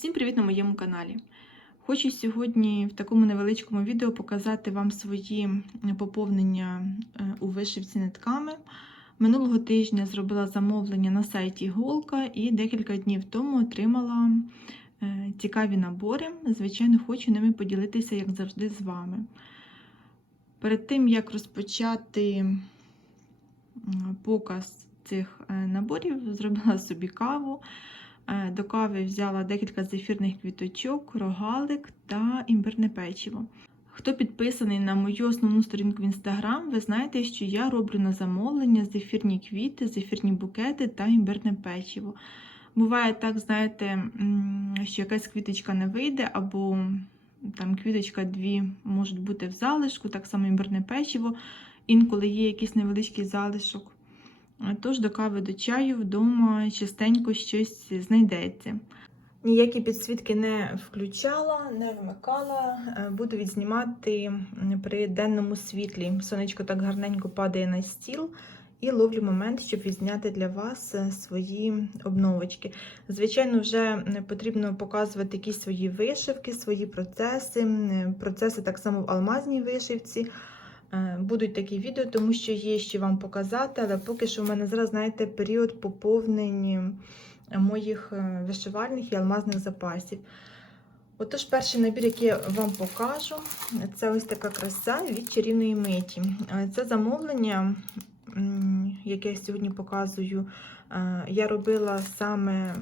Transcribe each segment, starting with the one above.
Всім привіт на моєму каналі. Хочу сьогодні в такому невеличкому відео показати вам свої поповнення е, у вишивці нитками. Минулого тижня зробила замовлення на сайті Голка і декілька днів тому отримала е, цікаві набори. Звичайно, хочу ними поділитися, як завжди, з вами. Перед тим, як розпочати показ цих е, наборів, зробила собі каву. Е, До кави взяла декілька зефірних квіточок, рогалик та імбирне печиво. Хто підписаний на мою основну сторінку в інстаграм, ви знаєте, що я роблю на замовлення зефірні квіти, зефірні букети та імбирне печиво. Буває так, знаєте, що якась квіточка не вийде, або там квіточка дві можуть бути в залишку, так само імбирне печиво. Інколи є якийсь невеличкий залишок. Тож до кави до чаю вдома частенько щось знайдеться. Ніякі підсвітки не включала, не вмикала. Е, Буду відзнімати при денному світлі. Сонечко так гарненько падає на стіл і ловлю момент, щоб відзняти для вас е, свої обновочки. Звичайно, вже потрібно показувати якісь свої вишивки, свої процеси. Е, Процеси так само в алмазній вишивці. Е, Будуть такі відео, тому що є що вам показати, але поки що в мене зараз, знаєте, період поповнення моїх е, вишивальних і алмазних запасів. Отож, перший набір, який я вам покажу, це ось така краса від чарівної миті. Е, Це замовлення, яке я сьогодні показую, я робила саме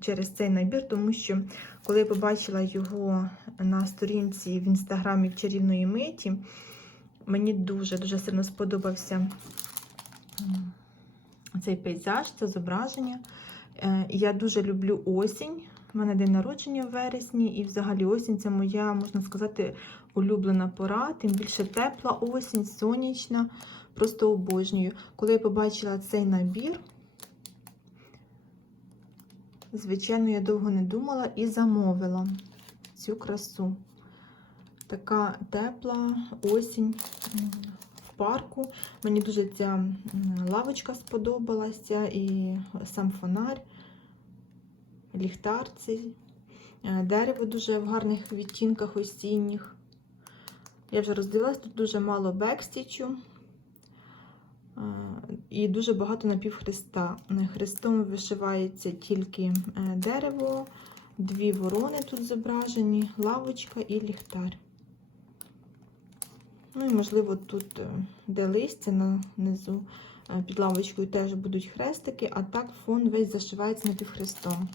через цей набір, тому що коли я побачила його на сторінці в інстаграмі чарівної миті, мені дуже-дуже сильно сподобався цей пейзаж, це зображення. Е, Я дуже люблю осінь. У мене день народження в вересні, і взагалі осінь це моя, можна сказати, улюблена пора, тим більше тепла осінь, сонячна, просто обожнюю. Коли я побачила цей набір, звичайно, я довго не думала і замовила цю красу. Така тепла осінь в парку. Мені дуже ця лавочка сподобалася і сам фонарь, ліхтарці. Е, Дерево дуже в гарних відтінках осінніх. Я вже роздивилась, тут дуже мало бекстічу е, і дуже багато напівхреста. Хрестом вишивається тільки е, дерево, дві ворони тут зображені, лавочка і ліхтар. Ну і, можливо, тут, е, де листя на низу е, під лавочкою теж будуть хрестики, а так фон весь зашивається напівхрестом.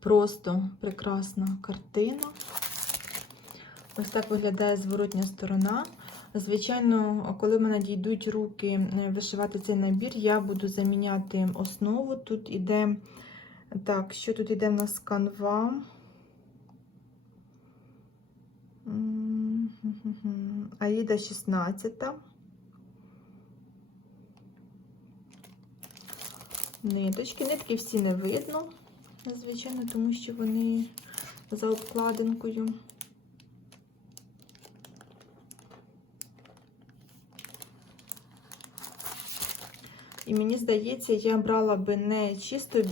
Просто прекрасна картина. Ось так виглядає зворотня сторона. Звичайно, коли в мене дійдуть руки е, вишивати цей набір, я буду заміняти основу. Тут іде, так, що тут йде в нас канва? Аїда 16. Ниточки. Нитки всі не видно, звичайно, тому що вони за обкладинкою. І мені здається, я брала би не чисто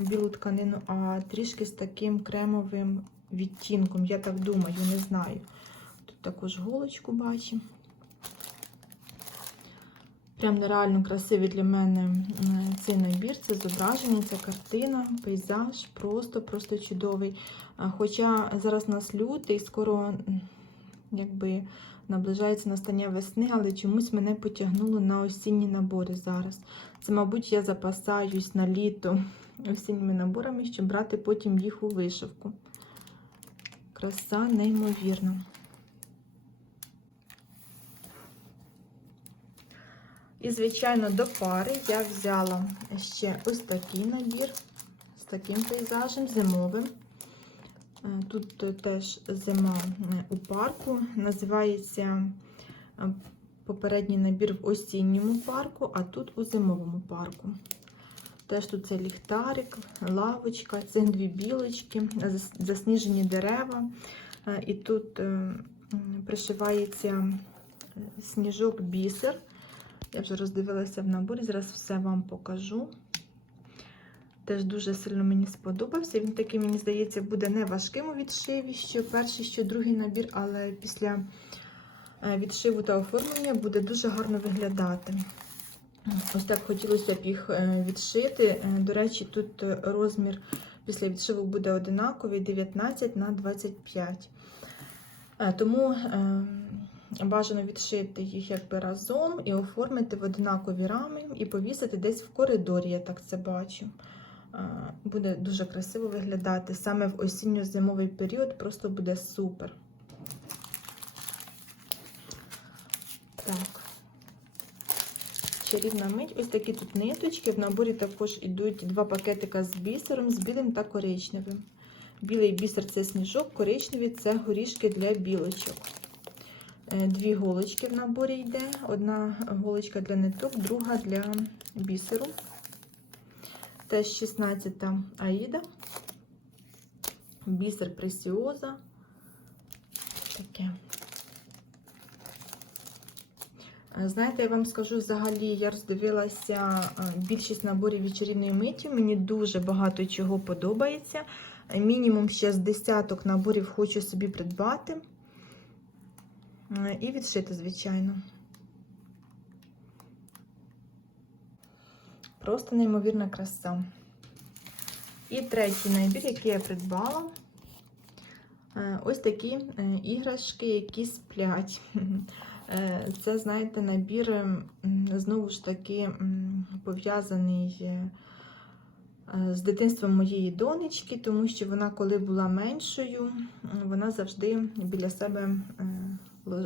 білу тканину, а трішки з таким кремовим відтінком. Я так думаю, не знаю. Тут також голочку бачимо. Прям нереально красивий для мене цей набір, це зображення, ця картина, пейзаж, просто-просто чудовий. Хоча зараз нас лютий, скоро якби наближається настання весни, але чомусь мене потягнуло на осінні набори зараз. Це, мабуть, я запасаюсь на літо осінніми наборами, щоб брати потім їх у вишивку. Краса неймовірна. І, звичайно, до пари я взяла ще ось такий набір з таким пейзажем зимовим. Е, Тут е, теж зима е, у парку. Називається попередній набір в осінньому парку, а тут у зимовому парку. Теж тут це ліхтарик, лавочка, це дві білочки, засніжені дерева. І тут пришивається е, сніжок бісер. Я вже роздивилася в наборі, зараз все вам покажу. Теж дуже сильно мені сподобався. Він такий, мені здається, буде не важким у відшиві, що перший, що другий набір, але після е, відшиву та оформлення буде дуже гарно виглядати. Ось так хотілося б їх е, відшити. Е, До речі, тут розмір після відшиву буде одинаковий 19 на 25. Е, Тому е, бажано відшити їх якби разом і оформити в одинакові рами і повісити десь в коридорі, я так це бачу. Буде дуже красиво виглядати. Саме в осінньо-зимовий період просто буде супер. Так. Чарівна мить. Ось такі тут ниточки. В наборі також йдуть два пакетика з бісером, з білим та коричневим. Білий бісер це сніжок, коричневий це горішки для білочок. Е, Дві голочки в наборі йде. Одна голочка для ниток, друга для бісеру. Теж 16 аїда. Бісер пресіоза. Таке. Е, Знаєте, я вам скажу взагалі, я роздивилася е, більшість наборів вечірньої миті. Мені дуже багато чого подобається. Е, Мінімум ще з десяток наборів хочу собі придбати. І відшити, звичайно. Просто неймовірна краса. І третій набір, який я придбала. Е, Ось такі е, іграшки, які сплять. Е, Це, знаєте, набір знову ж таки пов'язаний з дитинством моєї донечки, тому що вона, коли була меншою, вона завжди біля себе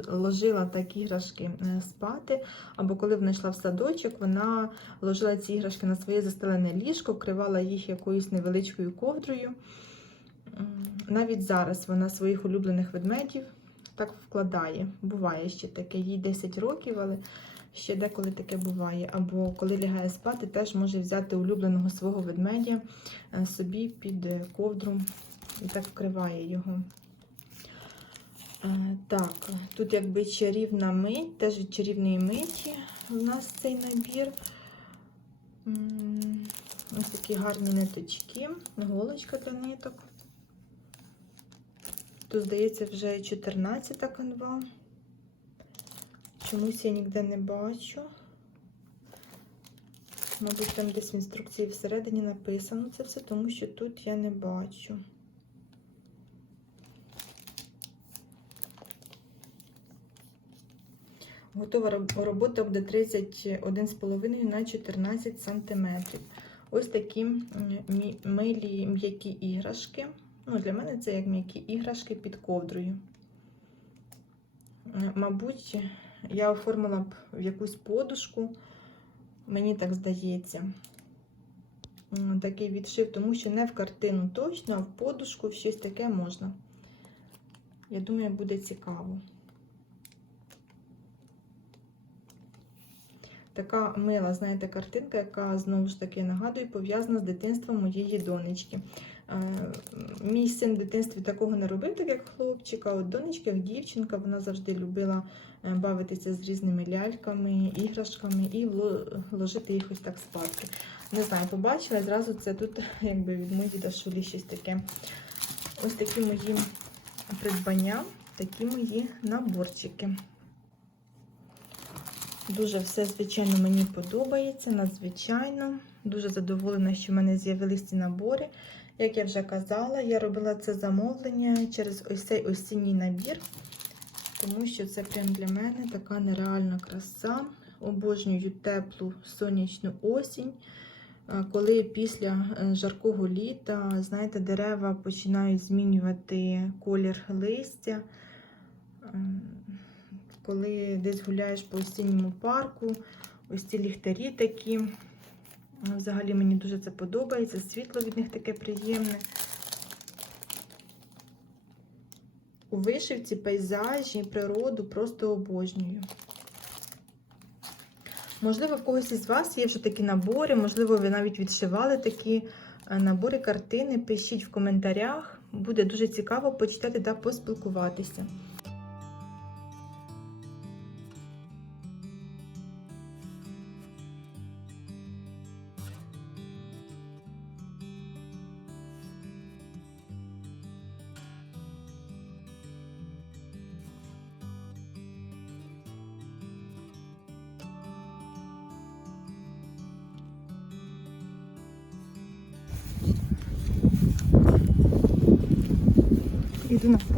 ложила такі іграшки е, спати. Або коли вона йшла в садочок, вона ложила ці іграшки на своє застелене ліжко, вкривала їх якоюсь невеличкою ковдрою. Навіть зараз вона своїх улюблених ведмедів так вкладає. Буває ще таке, їй 10 років, але ще деколи таке буває. Або коли лягає спати, теж може взяти улюбленого свого ведмедя е, собі під ковдру і так вкриває його. Так, тут якби чарівна мить, теж від чарівної миті у нас цей набір. Ось такі гарні ниточки, голочка для ниток. Тут, здається, вже 14 канва. Чомусь я ніде не бачу. Мабуть, там десь в інструкції всередині написано це все, тому що тут я не бачу. Готова робота буде 31,5 на 14 см. Ось такі милі м'які іграшки. Ну, для мене це як м'які іграшки під ковдрою. Мабуть, я оформила б в якусь подушку, мені так здається. Такий відшив, тому що не в картину точно, а в подушку в щось таке можна. Я думаю, буде цікаво. Така мила, знаєте, картинка, яка знову ж таки нагадую, пов'язана з дитинством моєї донечки. Е, Мій син в дитинстві такого не робив, так як хлопчик, а от донечка, як дівчинка, вона завжди любила е, бавитися з різними ляльками, іграшками і ложити їх ось так спадки. Не знаю, побачила і зразу це тут якби від моєї дашулі щось таке. Ось такі мої придбання, такі мої наборчики. Дуже все, звичайно, мені подобається, надзвичайно. Дуже задоволена, що в мене з'явилися ці набори. Як я вже казала, я робила це замовлення через ось цей осінній набір, тому що це прям для мене така нереальна краса. Обожнюю теплу сонячну осінь. Коли після е, жаркого літа, знаєте, дерева починають змінювати колір листя. Коли десь гуляєш по осінньому парку, ось ці ліхтарі такі. Взагалі мені дуже це подобається. Світло від них таке приємне. У вишивці, пейзажі, природу просто обожнюю. Можливо, в когось із вас є вже такі набори, можливо, ви навіть відшивали такі е, набори картини. Пишіть в коментарях. Буде дуже цікаво почитати та поспілкуватися.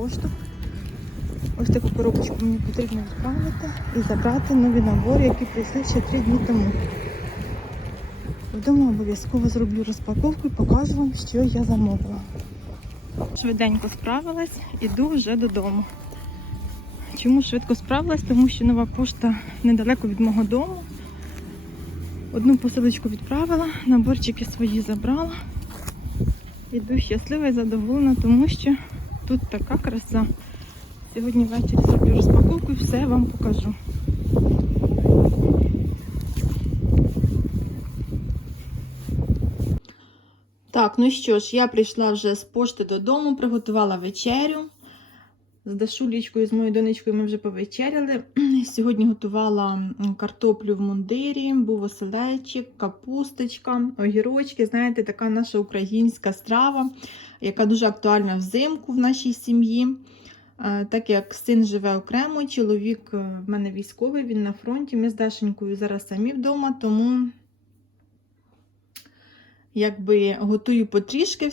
Пошту. Ось таку коробочку мені потрібно відправити і забрати нові набори, які прийшли ще три дні тому. Вдома обов'язково зроблю розпаковку і покажу вам, що я замовила. Швиденько справилась, іду вже додому. Чому швидко справилась? Тому що нова пошта недалеко від мого дому. Одну посилочку відправила, наборчики свої забрала. Іду щаслива і задоволена, тому що тут така краса. Сьогодні ввечері зроблю розпаковку і все вам покажу. Так, ну що ж, я прийшла вже з пошти додому, приготувала вечерю. З Дашулічкою, з моєю донечкою ми вже повечеряли. Сьогодні готувала картоплю в мундирі, був оселечик, капусточка, огірочки. Знаєте, така наша українська страва, яка дуже актуальна взимку в нашій сім'ї. Е, Так як син живе окремо, чоловік е, в мене військовий, він на фронті. Ми з Дашенькою зараз самі вдома, тому якби готую потрішки.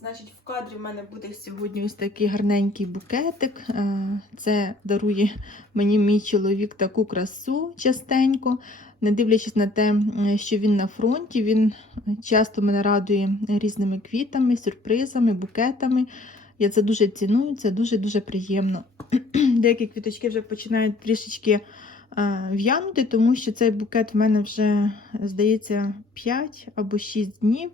Значить, в кадрі в мене буде сьогодні ось такий гарненький букетик. Е, Це дарує мені мій чоловік таку красу частенько. Не дивлячись на те, що він на фронті, він часто мене радує різними квітами, сюрпризами, букетами. Я це дуже ціную, це дуже-дуже приємно. Деякі квіточки вже починають трішечки е, в'янути, тому що цей букет в мене вже, здається, 5 або 6 днів.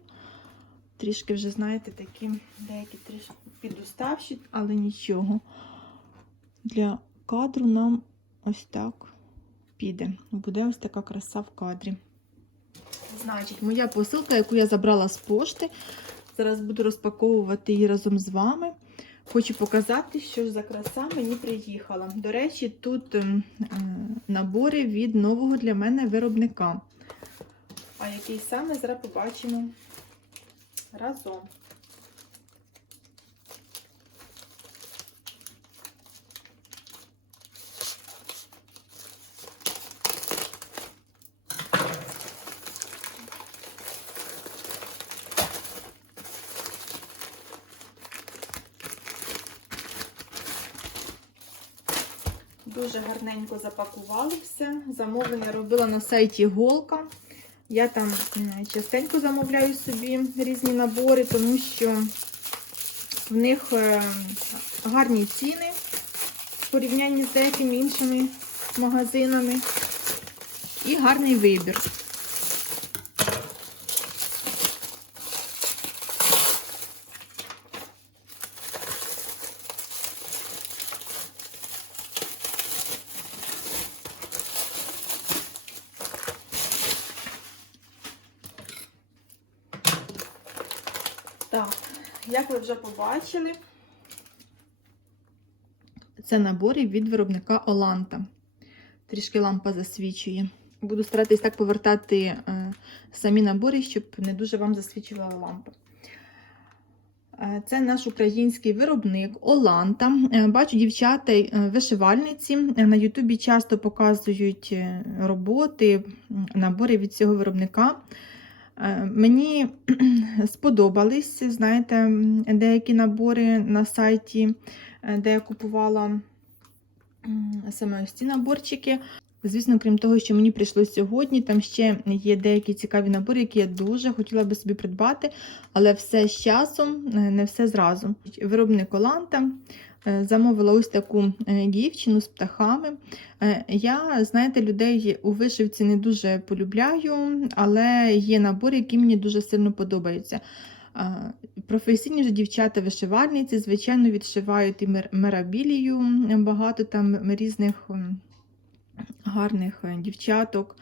Трішки вже, знаєте, такі деякі трішки підуставші, але нічого. Для кадру нам ось так піде. Буде ось така краса в кадрі. Значить, моя посилка, яку я забрала з пошти. Зараз буду розпаковувати її разом з вами. Хочу показати, що за краса мені приїхала. До речі, тут ем, е, набори від нового для мене виробника. А який саме зараз побачимо разом. Дуже гарненько запакували все. Замовлення робила на сайті Голка. Я там частенько замовляю собі різні набори, тому що в них е, гарні ціни в порівнянні з деякими іншими магазинами і гарний вибір. Так, як ви вже побачили, це набори від виробника Оланта. Трішки лампа засвічує. Буду старатись так повертати е, самі набори, щоб не дуже вам засвічувала лампа. Е, Це наш український виробник Оланта. Е, Бачу, дівчата вишивальниці е, на Ютубі часто показують роботи, набори від цього виробника. Е, Мені сподобались, знаєте, деякі набори на сайті, е, де я купувала саме ось ці наборчики. Звісно, крім того, що мені прийшло сьогодні, там ще є деякі цікаві набори, які я дуже хотіла би собі придбати, але все з часом, е, не все зразу. Виробник Оланта замовила ось таку е, дівчину з птахами. Е, Я, знаєте, людей у вишивці не дуже полюбляю, але є набори, які мені дуже сильно подобаються. Професійні ж дівчата-вишивальниці, звичайно, відшивають і мерабілію, багато там різних гарних е, дівчаток.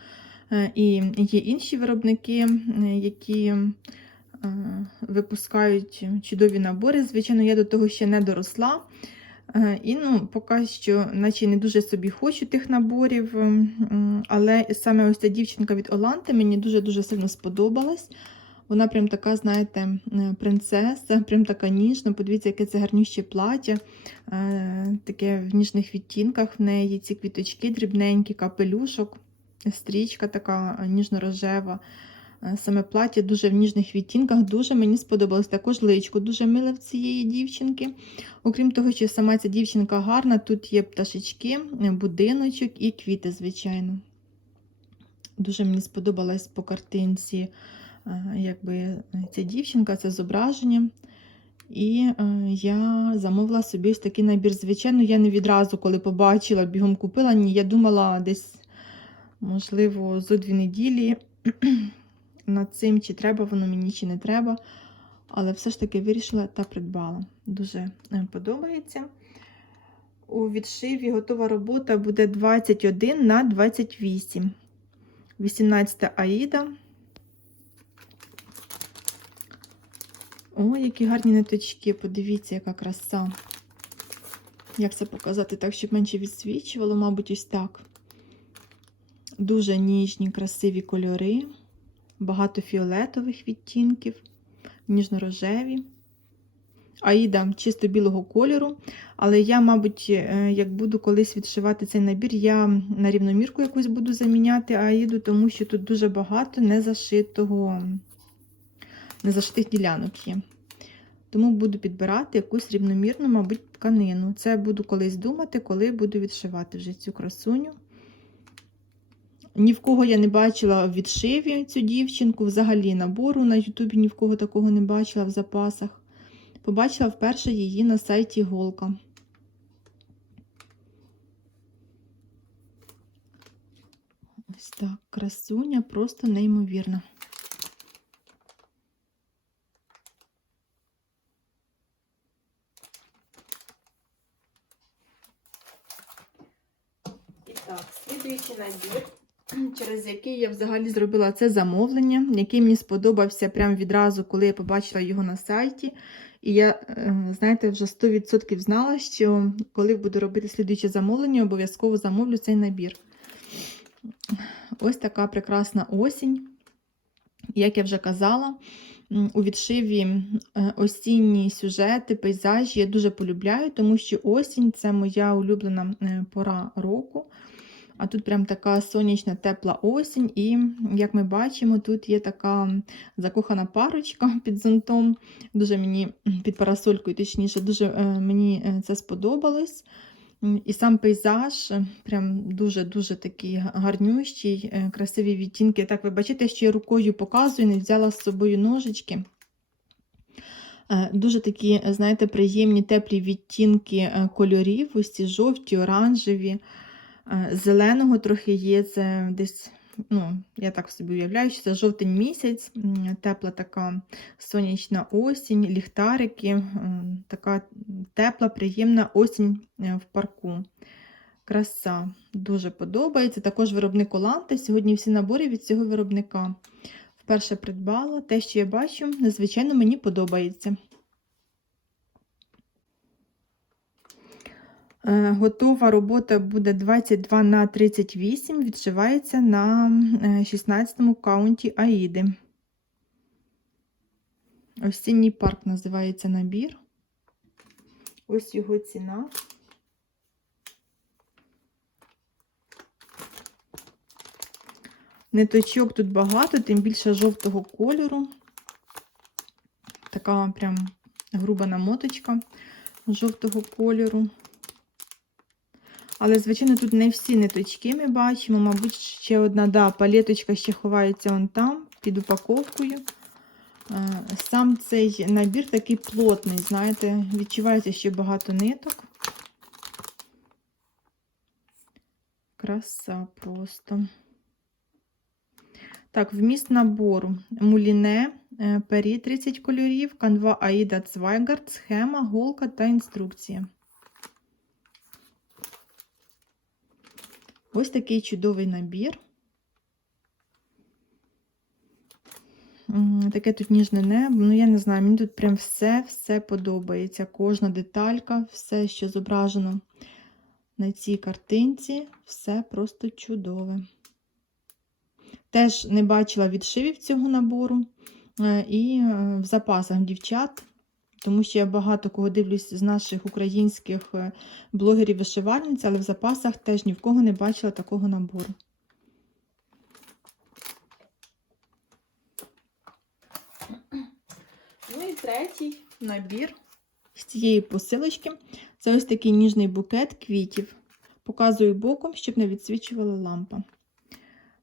Е, І є інші виробники, е, які е, випускають чудові набори. Звичайно, я до того ще не доросла. Е, І ну, поки що, наче не дуже собі хочу тих наборів. Але саме ось ця дівчинка від Оланти мені дуже-дуже сильно сподобалась. Вона прям така, знаєте, е, принцеса, прям така ніжна. Подивіться, яке це гарніще плаття, е, таке в ніжних відтінках в неї ці квіточки дрібненькі, капелюшок, стрічка така е, ніжно-рожева. Е, Саме плаття дуже в ніжних відтінках, дуже мені сподобалось. Також личко дуже миле в цієї дівчинки. Окрім того, що сама ця дівчинка гарна, тут є пташечки, е, будиночок і квіти, звичайно. Дуже мені сподобалась по картинці е, якби, ця дівчинка, це зображення. І я замовила собі ось такий набір. Звичайно, я не відразу, коли побачила, бігом купила. Ні, я думала десь, можливо, зо дві неділі над цим, чи треба воно мені, чи не треба. Але все ж таки вирішила та придбала. Дуже е, подобається. У відшиві готова робота буде 21 на 28. 18 Аїда. О, які гарні ниточки. Подивіться, яка краса. Як це показати так, щоб менше відсвічувало, мабуть, ось так. Дуже ніжні, красиві кольори, багато фіолетових відтінків, ніжно-рожеві. Аїда чисто білого кольору. Але я, мабуть, е, як буду колись відшивати цей набір, я на рівномірку якусь буду заміняти Аїду, тому що тут дуже багато незашитого, незашитих ділянок є. Тому буду підбирати якусь рівномірну, мабуть, тканину. Це буду колись думати, коли буду відшивати вже цю красуню. Ні в кого я не бачила в відшиві цю дівчинку, взагалі набору на Ютубі ні в кого такого не бачила в запасах. Побачила вперше її на сайті Голка. Ось так, красуня просто неймовірна. І так, слідуючий набір, через який я взагалі зробила це замовлення, який мені сподобався прямо відразу, коли я побачила його на сайті. І я, е, знаєте, вже 100% знала, що коли буду робити слідуюче замовлення, обов'язково замовлю цей набір. Ось така прекрасна осінь. Як я вже казала, у відшиві е, осінні сюжети, пейзажі я дуже полюбляю, тому що осінь це моя улюблена е, пора року. А тут прям така сонячна, тепла осінь, і, як ми бачимо, тут є така закохана парочка під зонтом. Дуже мені під парасолькою, точніше, дуже е, мені це сподобалось. І сам пейзаж прям дуже-дуже такий гарнющий, красиві відтінки. Так, ви бачите, що я рукою показую, не взяла з собою ножички. Дуже такі, знаєте, приємні теплі відтінки кольорів, ось ці жовті, оранжеві, зеленого трохи є. Це десь, ну, я так собі уявляю, що це жовтень місяць, тепла така сонячна осінь, ліхтарики, така тепла, приємна осінь в парку. Краса дуже подобається. Також виробник Оланти. Сьогодні всі набори від цього виробника. Вперше придбала. Те, що я бачу, звичайно, мені подобається. Готова робота буде 22 на 38, відшивається на 16-му каунті Аїди. Осінній парк називається набір. Ось його ціна. Ниточок тут багато, тим більше жовтого кольору. Така прям груба намоточка жовтого кольору. Але, звичайно, тут не всі ниточки ми бачимо. Мабуть, ще одна да, палеточка ще ховається вон там, під упаковкою. Сам цей набір такий плотний, знаєте, відчувається ще багато ниток. Краса просто. Так, вміст набору. Муліне, пері 30 кольорів, канва Аїда Цвайгард, схема, голка та інструкція. Ось такий чудовий набір. Таке тут ніжне небо. Ну, я не знаю, мені тут прям все-все подобається. Кожна деталька, все, що зображено на цій картинці, все просто чудове. Теж не бачила відшивів цього набору е, і в запасах дівчат, тому що я багато кого дивлюсь з наших українських е, блогерів-вишивальниць, але в запасах теж ні в кого не бачила такого набору. Ну і третій набір з цієї посилочки. Це ось такий ніжний букет квітів. Показую боком, щоб не відсвічувала лампа.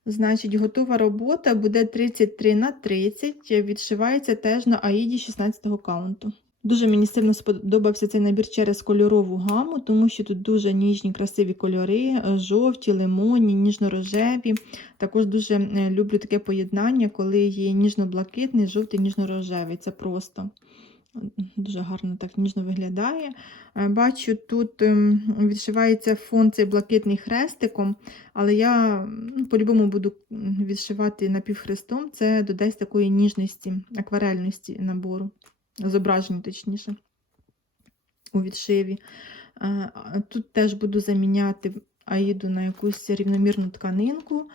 Значить, готова робота буде 33 на 30, відшивається теж на аїді 16 каунту. Дуже мені сильно сподобався цей набір через кольорову гаму, тому що тут дуже ніжні, красиві кольори, е, жовті, лимонні, ніжно-рожеві. Також дуже е, люблю таке поєднання, коли є ніжно-блакитний, жовтий, ніжно-рожевий. Це просто дуже гарно так ніжно виглядає. Е, Бачу, тут ем, відшивається фон цей блакитний хрестиком, але я по-любому буду відшивати напівхрестом. Це додасть такої ніжності, акварельності набору, зображення, точніше, у відшиві. Е, Тут теж буду заміняти аїду на якусь рівномірну тканинку,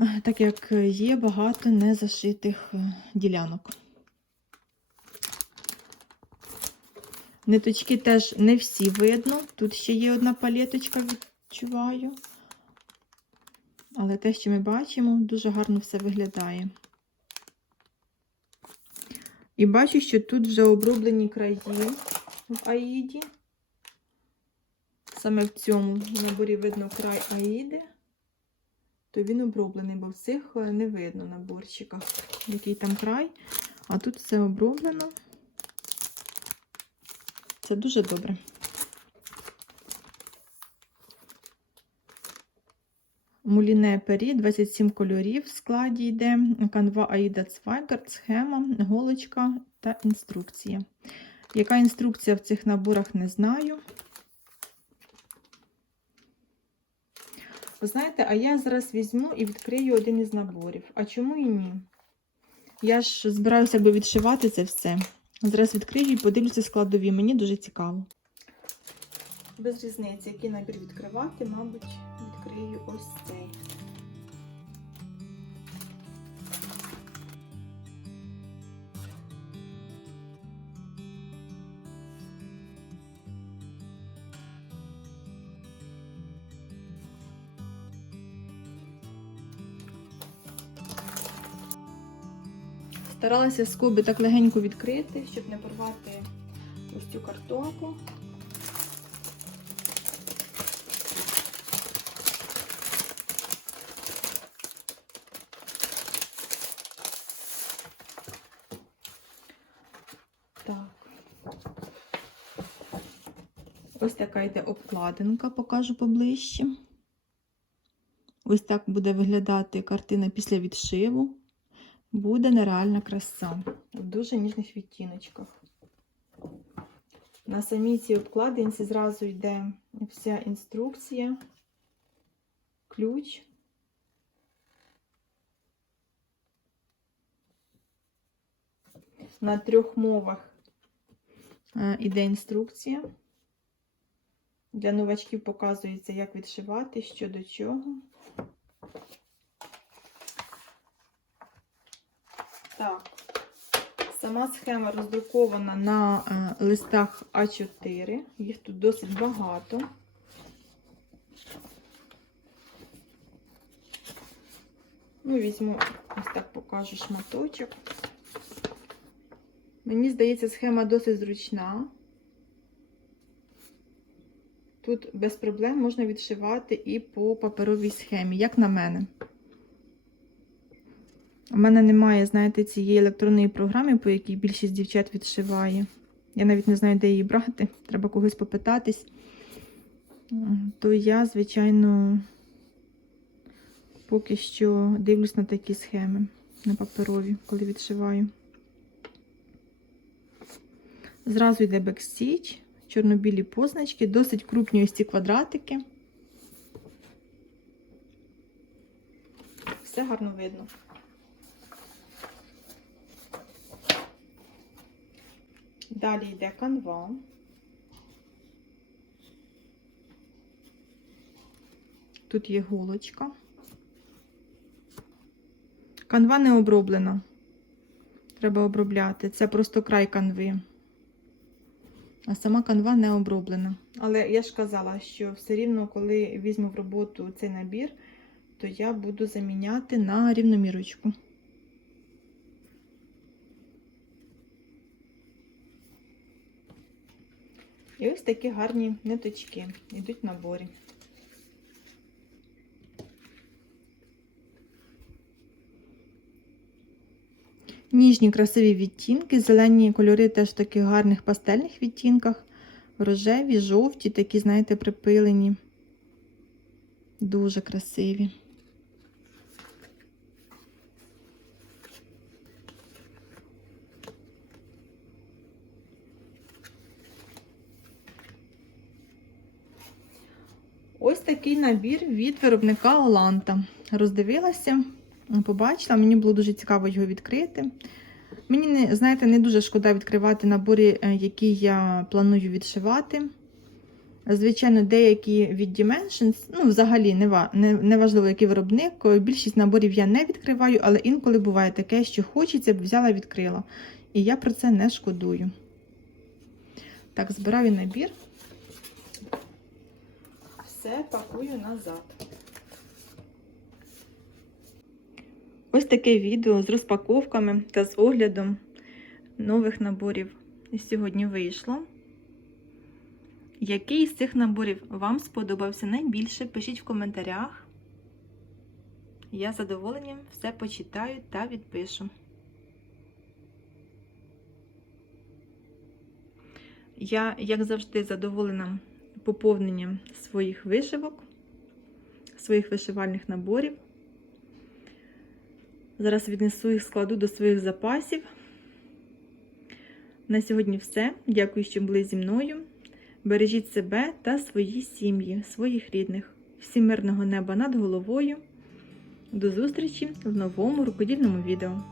е, так як є багато незашитих е, ділянок. Ниточки теж не всі видно. Тут ще є одна палеточка, відчуваю. Але те, що ми бачимо, дуже гарно все виглядає. І бачу, що тут вже оброблені краї в Аїді. Саме в цьому наборі видно край Аїди, то він оброблений, бо в цих е, не видно на борщиках, який там край. А тут все оброблено. Це дуже добре. Муліне пері, 27 кольорів в складі йде, канва Аїда Цвайгард, схема, голочка та інструкція. Яка інструкція в цих наборах, не знаю. Ви знаєте, а я зараз візьму і відкрию один із наборів. А чому і ні? Я ж збираюся би відшивати це все. Зараз відкрию і подивлюся складові. Мені дуже цікаво. Без різниці, який набір відкривати, мабуть, відкрию ось цей. Старалася скоби так легенько відкрити, щоб не порвати ось цю картонку. Така йде обкладинка, покажу поближче. Ось так буде виглядати картина після відшиву. Буде нереальна краса в дуже ніжних відтіночках. На самій цій обкладинці зразу йде вся інструкція, ключ. На трьох мовах е, іде інструкція. Для новачків показується, як відшивати, що до чого. Так, сама схема роздрукована на е, листах А4. Їх тут досить багато. Ну, візьму, ось так покажу шматочок. Мені здається, схема досить зручна. Тут без проблем можна відшивати і по паперовій схемі, як на мене. У мене немає, знаєте, цієї електронної програми, по якій більшість дівчат відшиває. Я навіть не знаю, де її брати. Треба когось попитатись. То я, звичайно, поки що дивлюсь на такі схеми, на паперові, коли відшиваю. Зразу йде бекстіч, чорно-білі позначки, досить крупні ось ці квадратики. Все гарно видно. Далі йде канва. Тут є голочка. Канва не оброблена. Треба обробляти. Це просто край канви. А сама канва не оброблена. Але я ж казала, що все рівно, коли візьму в роботу цей набір, то я буду заміняти на рівномірочку. І ось такі гарні ниточки йдуть в наборі. Ніжні красиві відтінки, зелені кольори теж в таких гарних пастельних відтінках, рожеві, жовті, такі, знаєте, припилені. Дуже красиві. Ось такий набір від виробника Оланта. Роздивилася, побачила, мені було дуже цікаво його відкрити. Мені, знаєте, не дуже шкода відкривати набори, е, які я планую відшивати. Звичайно, деякі від Dimensions, ну, взагалі, не, ва- не, не який виробник. е, Більшість наборів я не відкриваю, але інколи буває таке, що хочеться, б взяла, відкрила. І я про це не шкодую. Так, збираю набір. Все пакую назад. Ось таке відео з розпаковками та з оглядом нових наборів сьогодні вийшло. Який з цих наборів вам сподобався найбільше? Пишіть в коментарях. Я з задоволенням все почитаю та відпишу. Я, як завжди, задоволена поповненням своїх вишивок, своїх вишивальних наборів. Зараз віднесу їх, складу до своїх запасів. На сьогодні все. Дякую, що були зі мною. Бережіть себе та свої сім'ї, своїх рідних. Всім мирного неба над головою. До зустрічі в новому рукодільному відео.